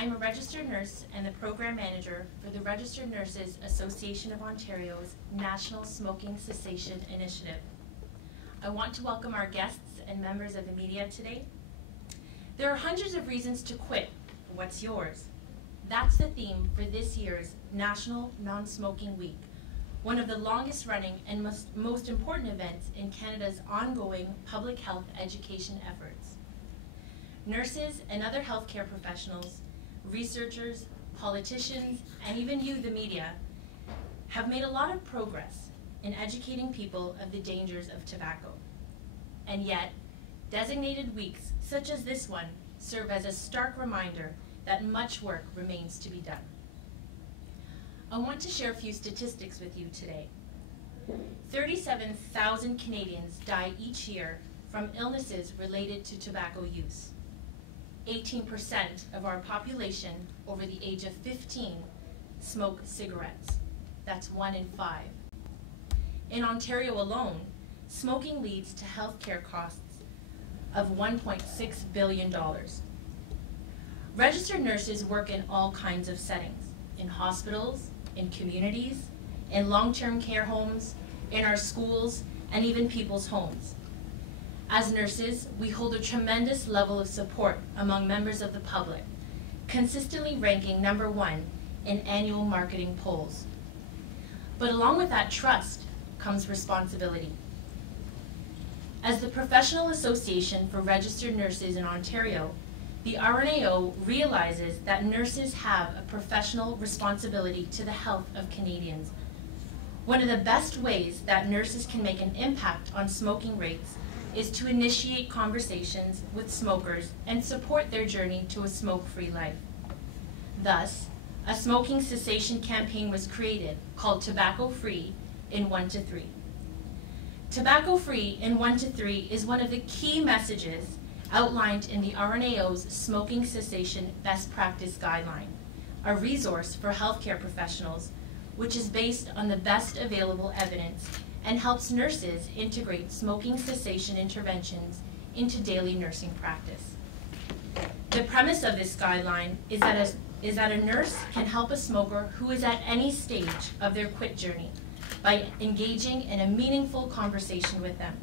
I'm a registered nurse and the program manager for the Registered Nurses Association of Ontario's National Smoking Cessation Initiative. I want to welcome our guests and members of the media today. There are hundreds of reasons to quit. What's yours? That's the theme for this year's National Non-Smoking Week, one of the longest running and most important events in Canada's ongoing public health education efforts. Nurses and other healthcare professionals, researchers, politicians, and even you, the media, have made a lot of progress in educating people of the dangers of tobacco. And yet, designated weeks such as this one serve as a stark reminder that much work remains to be done. I want to share a few statistics with you today. 37,000 Canadians die each year from illnesses related to tobacco use. 18% of our population over the age of 15 smoke cigarettes. That's 1 in 5. In Ontario alone, smoking leads to healthcare costs of $1.6 billion. Registered nurses work in all kinds of settings, in hospitals, in communities, in long-term care homes, in our schools, and even people's homes. As nurses, we hold a tremendous level of support among members of the public, consistently ranking #1 in annual marketing polls. But along with that trust comes responsibility. As the Professional Association for Registered Nurses in Ontario, the RNAO realizes that nurses have a professional responsibility to the health of Canadians. One of the best ways that nurses can make an impact on smoking rates is to initiate conversations with smokers and support their journey to a smoke-free life. Thus, a smoking cessation campaign was created called Tobacco Free in 1 to 3. Tobacco Free in 1 to 3 is one of the key messages outlined in the RNAO's Smoking Cessation Best Practice Guideline, a resource for healthcare professionals which is based on the best available evidence and helps nurses integrate smoking cessation interventions into daily nursing practice. The premise of this guideline is that a nurse can help a smoker who is at any stage of their quit journey by engaging in a meaningful conversation with them.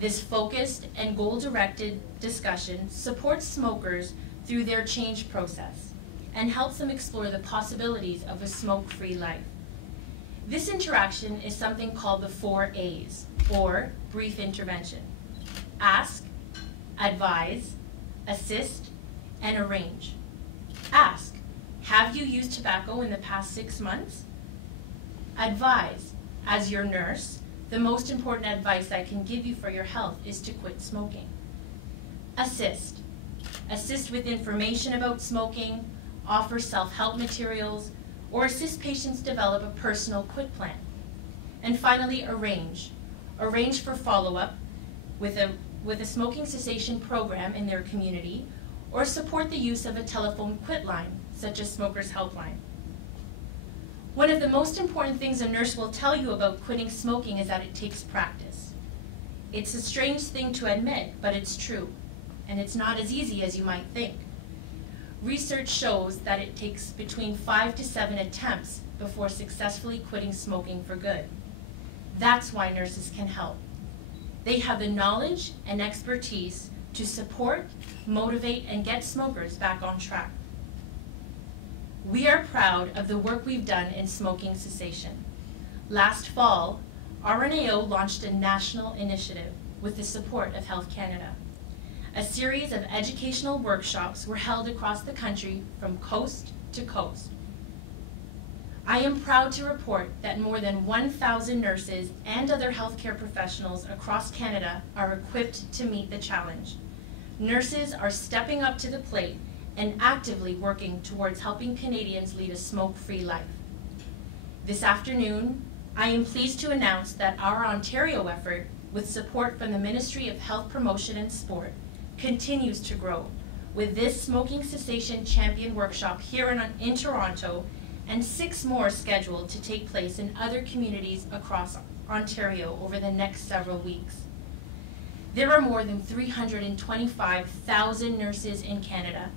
This focused and goal-directed discussion supports smokers through their change process and helps them explore the possibilities of a smoke-free life. This interaction is something called the 4 A's, or brief intervention: ask, advise, assist, and arrange. Ask, have you used tobacco in the past 6 months? Advise, as your nurse, the most important advice I can give you for your health is to quit smoking. Assist. Assist with information about smoking, offer self-help materials, or assist patients develop a personal quit plan. And finally, arrange. Arrange for follow-up with a smoking cessation program in their community, or support the use of a telephone quit line, such as Smokers Helpline. One of the most important things a nurse will tell you about quitting smoking is that it takes practice. It's a strange thing to admit, but it's true, and it's not as easy as you might think. Research shows that it takes between 5 to 7 attempts before successfully quitting smoking for good. That's why nurses can help. They have the knowledge and expertise to support, motivate, and get smokers back on track. We are proud of the work we've done in smoking cessation. Last fall, RNAO launched a national initiative with the support of Health Canada. A series of educational workshops were held across the country from coast to coast. I am proud to report that more than 1,000 nurses and other healthcare professionals across Canada are equipped to meet the challenge. Nurses are stepping up to the plate and actively working towards helping Canadians lead a smoke-free life. This afternoon, I am pleased to announce that our Ontario effort, with support from the Ministry of Health Promotion and Sport, continues to grow, with this Smoking Cessation Champion Workshop here in Toronto and 6 more scheduled to take place in other communities across Ontario over the next several weeks. There are more than 325,000 nurses in Canada.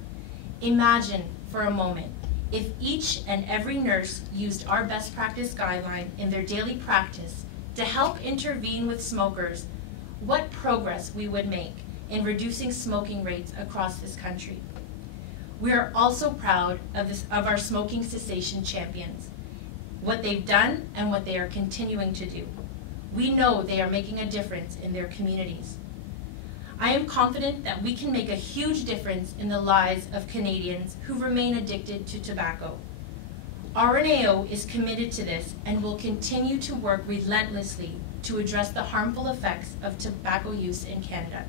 Imagine for a moment. If each and every nurse used our best practice guideline in their daily practice to help intervene with smokers, what progress we would make in reducing smoking rates across this country. We are also proud of our smoking cessation champions, what they've done and what they are continuing to do. We know they are making a difference in their communities. I am confident that we can make a huge difference in the lives of Canadians who remain addicted to tobacco. RNAO is committed to this and will continue to work relentlessly to address the harmful effects of tobacco use in Canada.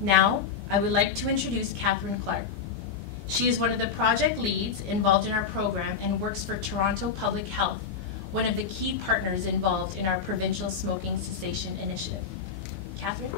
Now, I would like to introduce Catherine Clark. She is one of the project leads involved in our program and works for Toronto Public Health, one of the key partners involved in our provincial smoking cessation initiative. Catherine?